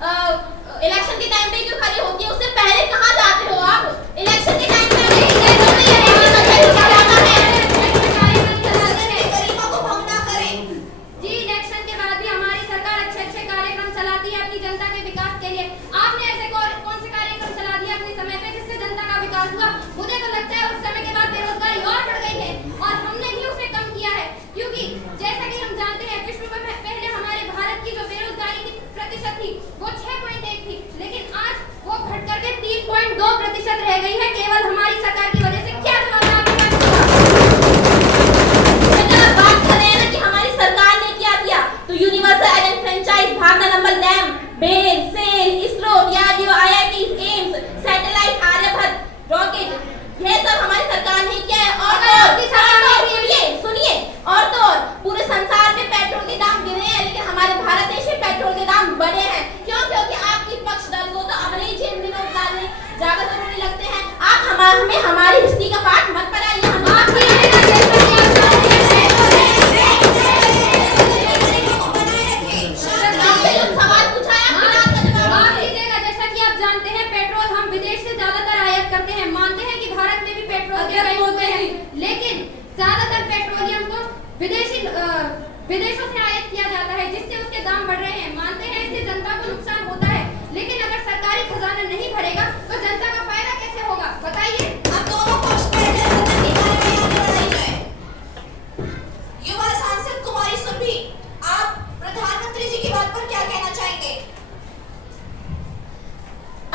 Election के time पे क्यों खड़ी होती है? उससे पहले कहाँ जाते हो आप? इलेक्शन के टाइम पे गरीबों को भंग ना करें। जी, इलेक्शन के बाद भी हमारी सरकार अच्छे कार्यक्रम चलाती है अपनी जनता के विकास के लिए। आपने ऐसे कौन से कार्यक्रम चला दिया अपने समय पे जिससे जनता का विकास हुआ? मुझे तो लगता है उस समय के बाद बेरोजगारी और बढ़ गई है और हमने ही उसे कम किया है, क्योंकि जैसा कि हम जानते हैं विश्व में पहले हमारे भारत की जो बेरोजगारी की प्रतिशत थी वो 6.1 थी, लेकिन आज वो घट करके 3.2% रह गई है, केवल हमारी सरकार की वजह से। क्या जवाब है आपके बात कर रहे हैं ना कि हमारी सरकार ने क्या किया? तो यूनिवर्सल आइडेंटिटी फ्रेंचाइज, भागना नंबर लैम, BEL, SAIL, ISRO, DRDO, IIT, AIIMS, satellite, Aryabhata, rocket, ये सब हमारी सरकार ने किया है। और सुनिए, और तो और पूरे संसार में पेट्रोल के दाम गिरे हैं, लेकिन हमारे भारत देश में पेट्रोल के दाम बढ़े हैं। क्यों? क्योंकि आपकी पक्ष दल को तो अपने ही जेब में नोट डालने ज्यादा जरूरी लगते हैं। आप हमें हमारी हिस्ट्री का पाठ मत पढ़ाइए। विदेशों से आयात किया जाता है, जिससे उसके दाम बढ़ रहे हैं। मानते हैं इससे जनता को नुकसान होता है, लेकिन अगर सरकारी खजाना नहीं भरेगा तो जनता का फायदा कैसे होगा? बताइए। अब दोनों पक्ष में सदन की कार्यवाही आगे बढ़ाई जाए। युवा सांसद कुमारी सुरभि, आप प्रधानमंत्री जी की बात पर क्या कहना चाहेंगे?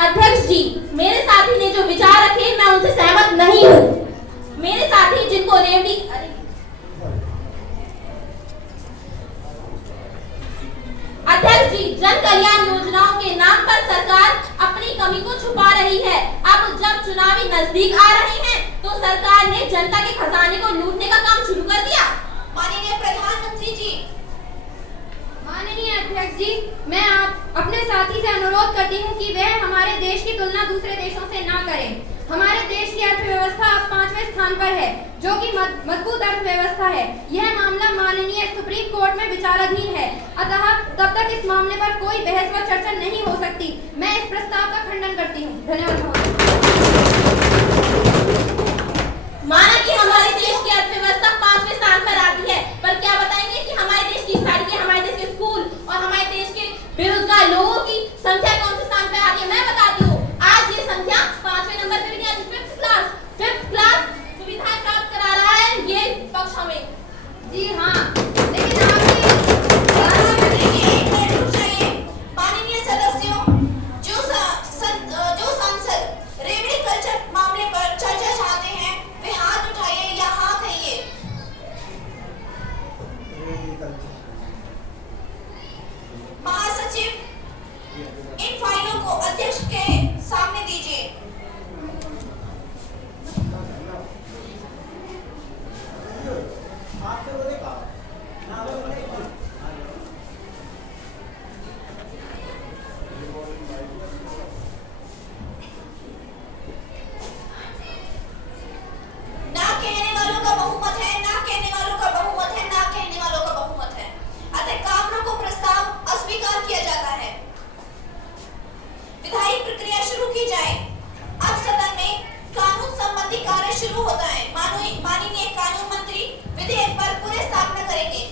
अध्यक्ष जी, मेरे साथी ने जो विचार रखे मैं उनसे सहमत नहीं हूँ। मेरे साथी जिनको रेवड़ी अध्यक्ष जी, जन कल्याण योजनाओं के नाम पर सरकार अपनी कमी को छुपा रही है। अब जब चुनावी नजदीक आ रहे हैं तो सरकार ने जनता के खजाने को लूटने का काम शुरू कर दिया। माननीय प्रधानमंत्री जी। माननीय अध्यक्ष जी, मैं आप अपने साथी से अनुरोध करती हूँ कि वह हमारे देश की तुलना दूसरे देशों से ना करें। हमारे देश की अर्थव्यवस्था अब 5वें स्थान पर है, जो कि मजबूत अर्थव्यवस्था है। यह मामला माननीय सुप्रीम कोर्ट में विचाराधीन है, अतः तब तक इस मामले पर कोई बहस व चर्चा नहीं हो सकती। मैं इस प्रस्ताव का खंडन करती हूँ। धन्यवाद। माना कि हमारे देश की अर्थव्यवस्था 5वें स्थान पर आती है, पर क्या बताएंगे कि हमारे देश की सड़कें, हमारे देश के स्कूल और हमारे देश के बेरोजगार लोगों की संख्या कौन से स्थान पर आती है? मैं बताती हूँ। आज ये संख्या 5वें नंबर पर भी नहीं आती। फिफ्थ क्लास सुविधाएं प्राप्त करा रहा है ये पक्ष हमें। जी हाँ, लेकिन माननीय सदस्यों, जो सांसद रेवड़ी कल्चर मामले पर चर्चा चाहते हैं वे हाथ उठाइए या हाँ कहिए। महासचिव, इन फाइलों को अध्यक्ष के सामने दीजिए। ना कहने वालों का बहुमत है, ना कहने वालों का बहुमत है, ना कहने वालों का बहुमत है। अतः कामरों को प्रस्ताव अस्वीकार किया जाता है। विधायी प्रक्रिया शुरू की जाए। अब सदन में कानून संबंधी कार्य शुरू होता है। माननीय कानून मंत्री विधेयक पर पूरे स्थापना करेंगे।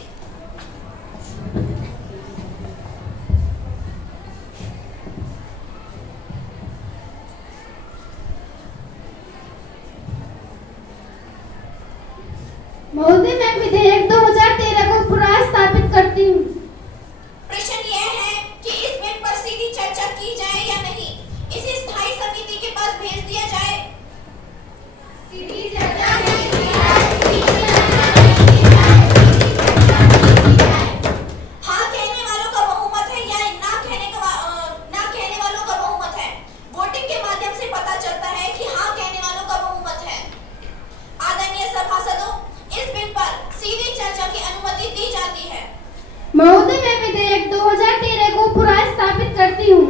महोदय, मैं विधेयक 2013 को पुनर्स्थापित करती हूँ। प्रश्न यह है कि इस बिल पर सीधी चर्चा की जाए या नहीं, इसे स्थायी समिति के पास भेज दिया जाए। सीधी चर्चा नहीं हाँ कहने वालों का बहुमत है या ना कहने वालों का बहुमत है। वोटिंग के माध्यम से पता चलता है कि हाँ कहने वालों का बहुमत है। आदरणीय सभासदों, इस बिल पर सीधी चर्चा की अनुमति दी जाती है। महोदय, मैं विधेयक 2013 को पुनर्स्थापित करती हूँ।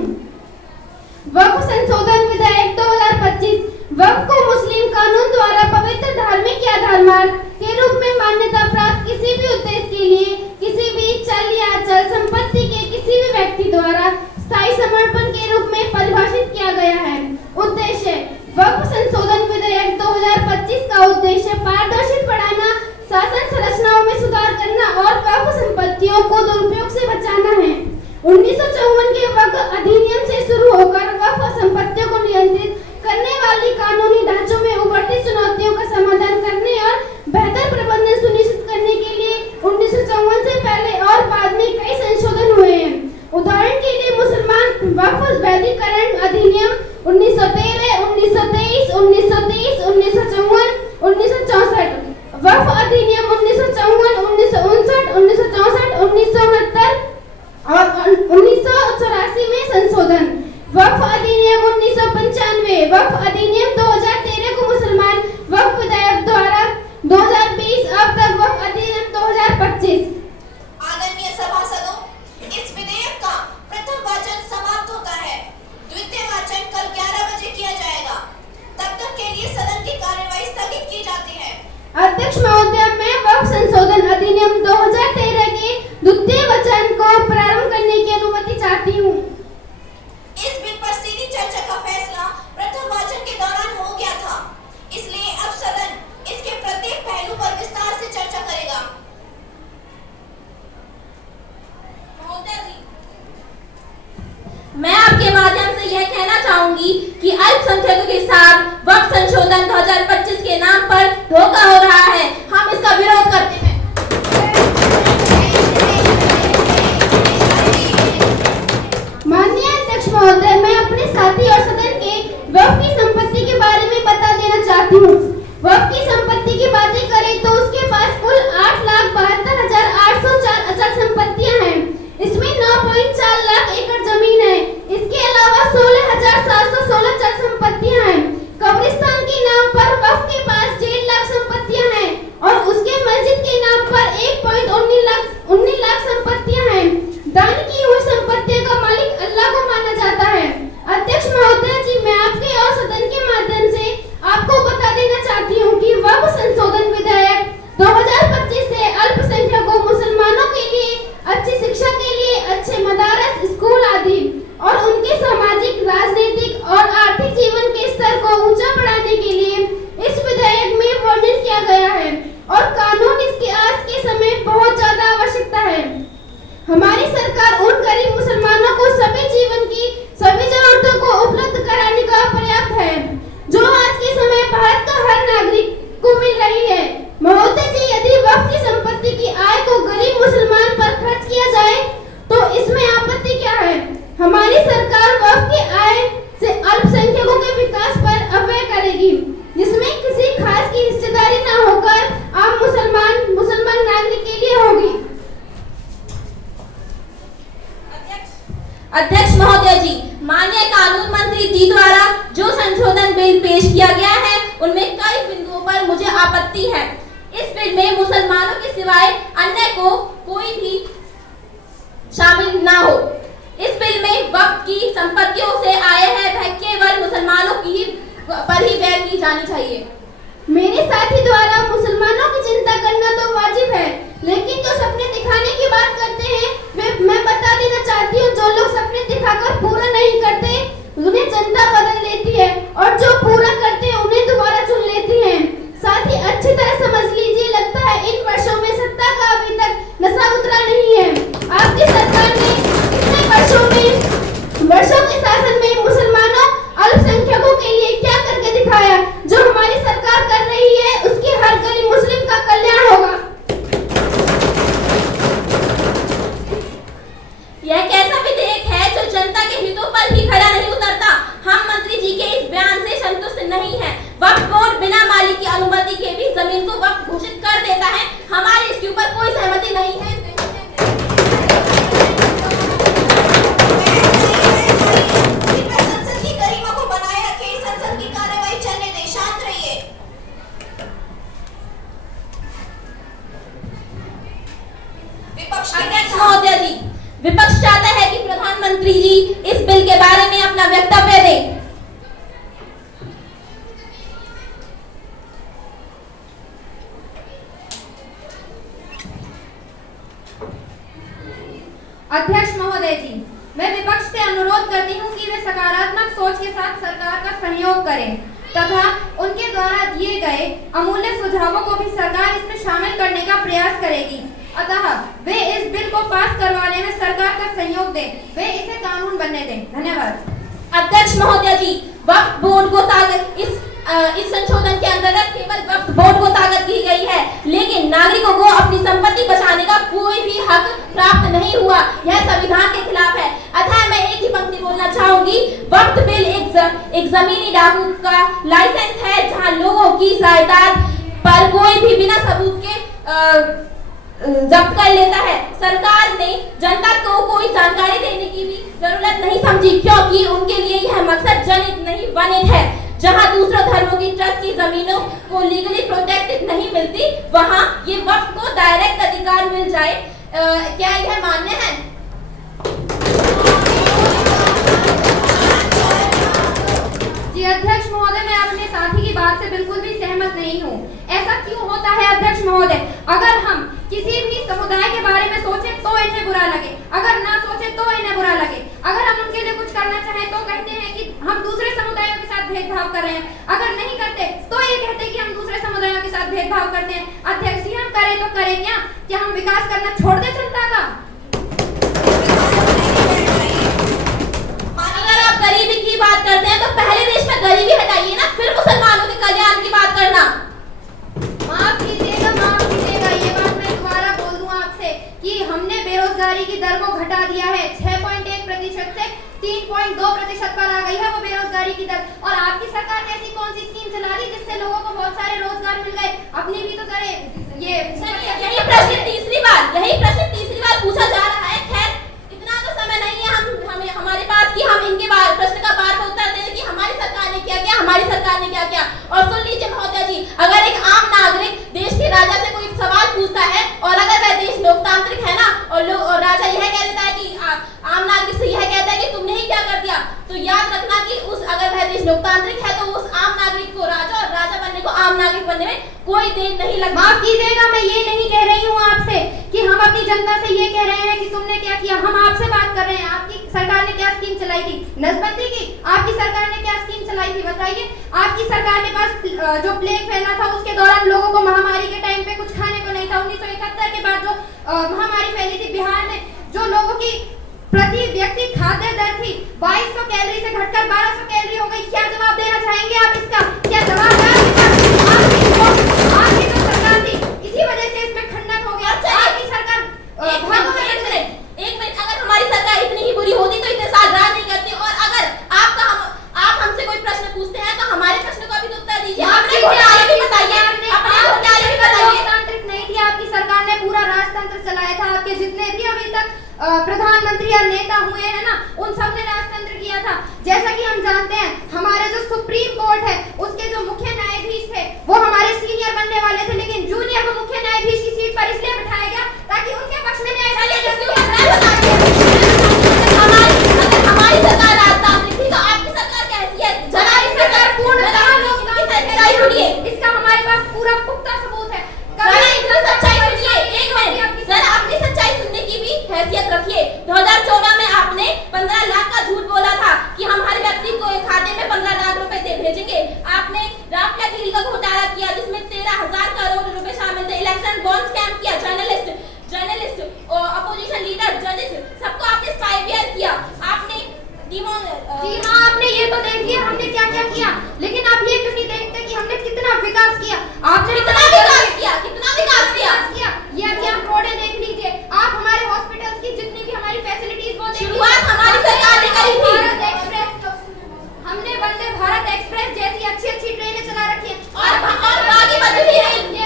वक्फ संशोधन विधेयक 2025 वक्फ को मुस्लिम कानून द्वारा पवित्र धार्मिक या धर्मार्थ के रूप में मान्यता प्राप्त किसी भी उद्देश्य के लिए किसी भी चल या अचल संपत्ति के किसी भी व्यक्ति द्वारा स्थायी समर्पण के रूप में परिभाषित किया गया है। उद्देश्य वक्फ संशोधन विधेयक 2025 का उद्देश्य पारदर्शिता बढ़ाना, शासन संरचनाओं में सुधार करना और वक्फ संपत्तियों को दुरुपयोग से बचाना है। 1954 के वक्फ अधिनियम से शुरू होकर वक्फ संपत्तियों को नियंत्रित करने वाली कानूनी ढांचों में उभरती चुनौतियों का समाधान करने और बेहतर प्रबंधन सुनिश्चित करने के लिए 1954 से पहले और बाद में कई संशोधन हुए हैं। उदाहरण के लिए मुसलमान वक्फ वैधीकरण अधिनियम 1913, 1923, 1930, 1954, 1964, वक्फ अधिनियम 1954, 1959, 1964, 1969 और 1984 में संशोधन, वक्फ अधिनियम 1995, वक्फ अधिनियम 2013 को मुसलमान वक्फ विधेयक द्वारा 2020 अब तक वक्फ अधिनियम 2025। आदरणीय सभासदों, इस विधेयक का प्रथम वाचन समाप्त होता है। द्वितीय वाचन कल 11 बजे किया जाएगा। तब तक के लिए सदन की कार्यवाही स्थगित की जाती है। अध्यक्ष महोदय, मैं वक्फ संशोधन अधिनियम 2013 के द्वितीय वचन को प्रारंभ करने की अनुमति चाहती हूँ। इस बिल पर सीधी चर्चा का फैसला प्रथम वाचन के दौरान हो गया था, इसलिए अब सदन इसके प्रत्येक पहलू पर विस्तार से चर्चा करेगा। महोदय जी, मैं आपके माध्यम से यह कहना चाहूंगी कि अल्पसंख्यकों के साथ वक्फ संशोधन 2025 के नाम पर धोखा हो रहा है। हम इसका विरोध करते हैं। माननीय अध्यक्ष महोदय, मैं अपने साथी और सदन के वक्फ की संपत्ति के बारे में बता देना चाहती हूँ। वक्फ की संपत्ति की बातें करें तो उसके पास कुल 8,72,804 अचल संपत्तियां हैं। इसमें 9.4 लाख एकड़ जमीन है। इसके अलावा 16,716 चल संपत्तियां हैं। कब्रिस्तान के नाम पर वक्फ के पास 1.5 लाख संपत्तियां हैं और उसके मस्जिद के नाम पर 1.19 लाख संपत्तियां हैं। दान की हुई संपत्तियों का मालिक अल्लाह को माना जाता है। अध्यक्ष महोदय जी, मैं आपके और सदन के माध्यम से आपको बता देना चाहती हूँ कि वक्फ संशोधन विधेयक 2025 से अल्पसंख्यकों मुसलमानों के लिए अच्छी शिक्षा के लिए अच्छे मदारस, स्कूल आदि और उनके सामाजिक, राजनीतिक और आर्थिक जीवन के स्तर को ऊंचा बढ़ाने के लिए इस विधेयक में वर्णन किया गया है और कानून इसकी आज के समय बहुत ज्यादा आवश्यकता है। हमारी सरकार उन गरीब मुसलमानों को सभी जीवन की सभी जरूरतों को उपलब्ध कराने का पर्याप्त है, जो आज के समय भारत का हर नागरिक को मिल रही है। महोदय जी, यदि वक्फ की संपत्ति की आय को गरीब मुसलमान पर खर्च किया जाए तो इसमें आपत्ति क्या है? हमारी सरकार वक्फ की आय से अल्पसंख्यकों के विकास पर अव्यय करेगी, जिसमें किसी खास की हिस्सेदारी न होकर आम मुसलमान नागरिक के लिए होगी। अध्यक्ष महोदय जी, माननीय कानून मंत्री जी द्वारा जो संशोधन बिल पेश किया गया है उनमें कई बिंदुओं पर मुझे आपत्ति है। इस बिल में मुसलमानों के सिवाय अन्य को कोई भी शामिल ना हो। इस बिल में वक्फ की संपत्तियों से आय है वह केवल मुसलमानों की पर ही व्यय की जानी चाहिए। मेरे साथी द्वारा मुसलमानों की चिंता करना तो वाजिब है, लेकिन जो सपने दिखाने की बात करते हैं मैं बता देना चाहती हूँ, जो लोग सपने दिखाकर पूरा नहीं करते उन्हें जनता बदल लेती है और जो पूरा करते हैं उन्हें दोबारा चुन लेती है। साथ ही अच्छी तरह समझ लीजिए, लगता है इन वर्षों में सत्ता का अभी तक नशा उतरा नहीं है। आपकी सरकार ने इतने वर्षों के शासन में मुसलमानों अल्पसंख्यकों के लिए क्या करके दिखाया? जो हमारी सरकार कर रही है उसकी हर गरीब मुस्लिम का कल्याण होगा। यह कैसा विधेयक है जो जनता के हितों पर भी खड़ा नहीं उतरता? हम मंत्री जी के इस बयान से संतुष्ट नहीं हैं। वक्फ बोर्ड बिना मालिक की अनुमति के भी जमीन को वक्फ घोषित कर देता है। हमारी इसके ऊपर कोई सहमति नहीं है। संसद की गरिमा को बनाए रखे, संसद की कार्यवाही चलने दें। शांत रहिए। विपक्ष अध्यक्ष महोदय जी, विपक्ष चाहता है कि प्रधानमंत्री जी इस बिल के बारे में अपना वक्तव्य दें। अध्यक्ष महोदय जी, मैं विपक्ष से अनुरोध करती हूँ कि वे सकारात्मक सोच के साथ सरकार का सहयोग करें तथा उनके द्वारा दिए गए अमूल्य सुझावों को भी सरकार इसमें शामिल करने का प्रयास करेगी। अतः वे इस बिल को पास करवाने में सरकार का सहयोग दें, वे इसे कानून बनने दें। धन्यवाद। अध्यक्ष महोदय जी, वक्फ बोर्ड को ताकत इस संशोधन के अंतर्गत केवल वक्फ बोर्ड को ताकत दी गई है, लेकिन नागरिकों को अपनी संपत्ति बचाने का कोई भी हक प्राप्त नहीं हुआ। यह संविधान के खिलाफ है। अतः मैं एक ही पंक्ति बोलना चाहूंगी, वक्फ बिल एक जमीनी डाकू का लाइसेंस है, जहां लोगों की जायदाद पर कोई भी बिना सबूत के जब्त कर लेता है। सरकार ने जनता को कोई जानकारी देने की भी जरूरत नहीं समझी, क्योंकि उनके लिए यह मकसद जनहित नहीं वनित है। जहां दूसरों धर्मों की ट्रस्ट की जमीनों को लीगली प्रोटेक्टेड नहीं मिलती, वहां ये वक्फ को डायरेक्ट अधिकार मिल जाए। क्या यह मान्य है? जी अध्यक्ष महोदय, मैं अपने साथी की बात से बिल्कुल भी सहमत नहीं हूँ। ऐसा क्यों होता है अध्यक्ष महोदय? अगर हम किसी भी समुदाय के बारे में सोचें तो इन्हें बुरा लगे, अगर ना सोचें तो इन्हें बुरा लगे। अगर हम उनके लिए कुछ करना चाहें तो कहते हैं कि हम दूसरे समुदायों के साथ भेदभाव कर रहे हैं, अगर नहीं करते तो ये कहते हैं कि हम दूसरे समुदायों के साथ भेदभाव करते हैं। अध्यक्ष जी, हम करें तो करें क्या हम विकास करना छोड़ दें जनता का? अगर आप गरीबी की बात करते हैं तो पहले देश में गरीबी हटाइए ना, फिर मुसलमानों के कल्याण की बात करना। माफ कीजिएगा, ये बात मैं दोबारा बोल दूं आपसे कि हमने बेरोजगारी की दर को घटा दिया है। 6.1% से 3.2% पर आ गई है वो बेरोजगारी की दर। और आपकी सरकार ने ऐसी कौन सी स्कीम चला दी जिससे लोगों को बहुत सारे रोजगार मिल गए? अपनी भी तो करे। यही प्रश्न तीसरी बार पूछा जा रहा है। खैर, इतना तो समय नहीं है हमारे पास कि हम इनके प्रश्न का बार बार उत्तर दें कि हमारी सरकार ने क्या किया, हमारी सरकार ने क्या किया। और सुन लीजिए महोदय जी, अगर एक आम नागरिक देश के राजा से कोई सवाल पूछता है और अगर वह देश लोकतांत्रिक है ना, और राजा यह कह देता है कि आम नागरिक से यह कहता है कि तुमने ही क्या कर दिया, तो याद रखना कि अगर वह देश लोकतांत्रिक है तो उस आम नागरिक को राजा और राजा बनने को आम नागरिक बनने में कोई देर नहीं लगती। माफ कीजिएगा, मैं ये नहीं कह रही हूँ आपसे कि हम अपनी जनता से ये कह रहे हैं कि तुमने क्या किया। हम आपसे बात कर रहे हैं, आपकी सरकार ने क्या स्कीम चलाई थी? नसबंदी की। आपकी सरकार ने क्या स्कीम चलाई थी बताइए? आपकी सरकार के पास जो प्लेग फैला था उसके दौरान लोगों को महामारी के टाइम पे कुछ खाने को नहीं था। 1971 के बाद जो महामारी फैली थी बिहार में, जो लोगों की प्रति व्यक्ति खाद्य दर थी 2200 कैलोरी से घटकर 1200 कैलोरी हो गई। क्या जवाब देना चाहेंगे आप इसका? क्या जवाब आपकी जो सरकार थी, इसी वजह से इसमें खंडन हो गया। आपकी सरकार एक मिनट, अगर हमारी सरकार इतनी ही बुरी होती तो इतने साल राज नहीं करती। और अगर आप हमसे कोई प्रश्न पूछते हैं तो हमारे प्रश्न का भी तो उत्तर दीजिए। अपने घोटाले भी बताइए, अपने घोटाले भी बताइए। लोकतांत्रिक नहीं थी आपकी सरकार ने, पूरा राजतंत्र चलाया था। आपके जितने भी अभी तक प्रधानमंत्री या नेता हुए हैं ना, उन सब ने राजतंत्र किया था। जैसा कि हम जानते हैं, हमारे जो सुप्रीम कोर्ट है उसके जो मुख्य न्यायाधीश थे वो हमारे सीनियर बनने वाले थे, लेकिन जूनियर को मुख्य न्यायाधीश की सीट पर इसलिए बिठाया गया ताकि उनके पक्ष में न्याय हमारी सरकार राजतांत्रिक थी तो आपकी सरकार कैसी है? हमारी सरकार पूर्णतः लोकतांत्रिक है। इसका हमारे पास पूरा पुख्ता सबूत है। सच्चाई सुनिए, एक मिनट सर, अपनी सच्चाई सुनने की भी हैसियत रखिए। 2014 में आपने 15 लाख का झूठ बोला था कि हम हर व्यक्ति को खाते में 15 लाख रुपए भेजेंगे। आपने राफेल डील का घोटाला किया जिसमें 13,000 करोड़ रुपए शामिल थे। इलेक्शन बॉन्ड स्कैम किया, जर्नलिस्ट अपोजिशन लीडर, जजेस, सबको आपने स्पाईवेयर किया। आपने जी हाँ, आपने ये तो देख लिया हमने क्या क्या किया, लेकिन आप ये क्यों नहीं देखते कि हमने कितना विकास किया? आपने कितना विकास किया? ये अभी आप रोडें देख लीजिए, आप हमारे हॉस्पिटल्स की जितनी भी हमारी फैसिलिटीज वो शुरुआत हमारी सरकार ने करी थी। हमने वंदे भारत एक्सप्रेस जैसी अच्छी ट्रेनें चला रखी है। और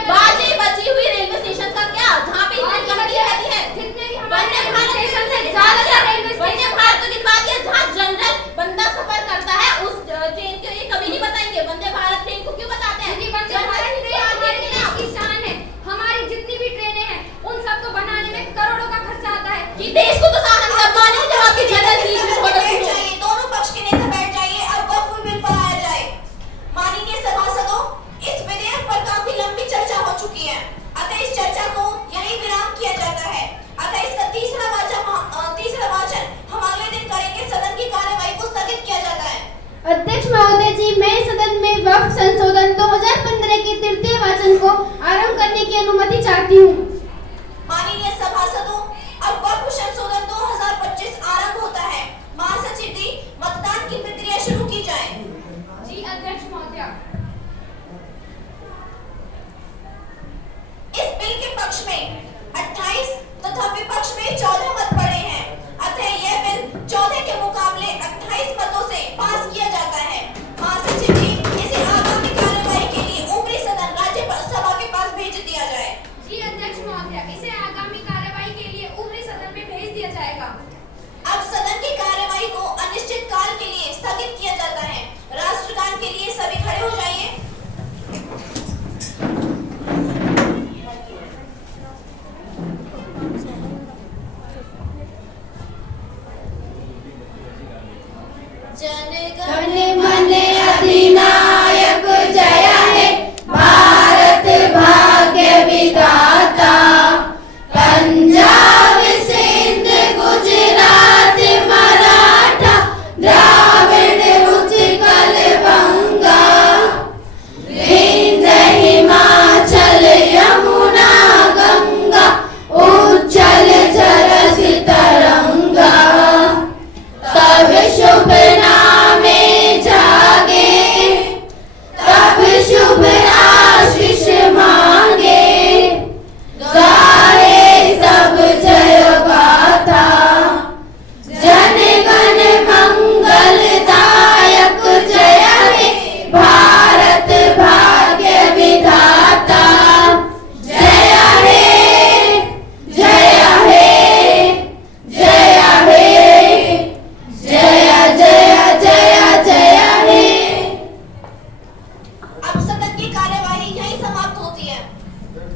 बाकी बची हुई रेलवे स्टेशन का क्या, जहाँ पे इतनी गंदगी रहती है। जितने भी वंदे भारत स्टेशन से ज्यादा वंदे भारत तो कितवा दिया, जहाँ जनरल बंदा सफर करता है उस ट्रेन को ये कभी नहीं बताएंगे। वंदे भारत ट्रेन को क्यों बताते हैं? वंदे भारत ट्रेन हमारे देश की शान है। हमारी जितनी भी ट्रेनें हैं उन सबको बनाने में करोड़ों का खर्चा आता है। कि देश को तो शान सम्मान है जब आपकी जनरल चाहिए। दोनों पक्ष के नेता बैठ जाइए, अब वक्फ बिल पर आया जाए। माननीय सभासदों, इस विधेयक पर काफी लंबी चर्चा हो चुकी है, अतः इस चर्चा को यहीं विराम किया जाता है। अतः इसका तीसरा वाचन हम अगले दिन ने मैं सदन में वक्फ संशोधन 2015 के तृतीय वाचन को आरंभ करने की अनुमति चाहती हूँ। माननीय सभासदों, अब वक्फ संशोधन 2025 आरंभ होता है। महासचिव जी, मतदान की प्रक्रिया शुरू की जाए। जी अध्यक्ष महोदया। इस बिल के पक्ष में 28 तथा विपक्ष में 14 मत पड़े हैं। अतः यह बिल 14 के मुकाबले 28 मतों से पास किया जाता है। महासचिव जी, इसे आगामी कार्यवाही के लिए ऊपरी सदन राज्यसभा के पास भेज दिया जाए। जी अध्यक्ष महोदया, इसे आगामी कार्यवाही के लिए ऊपरी सदन में भेज दिया जाएगा। अब सदन की कार्यवाही को अनिश्चित काल के लिए स्थगित किया जाता है। राष्ट्रगान के लिए सभी खड़े हो जाइए। जन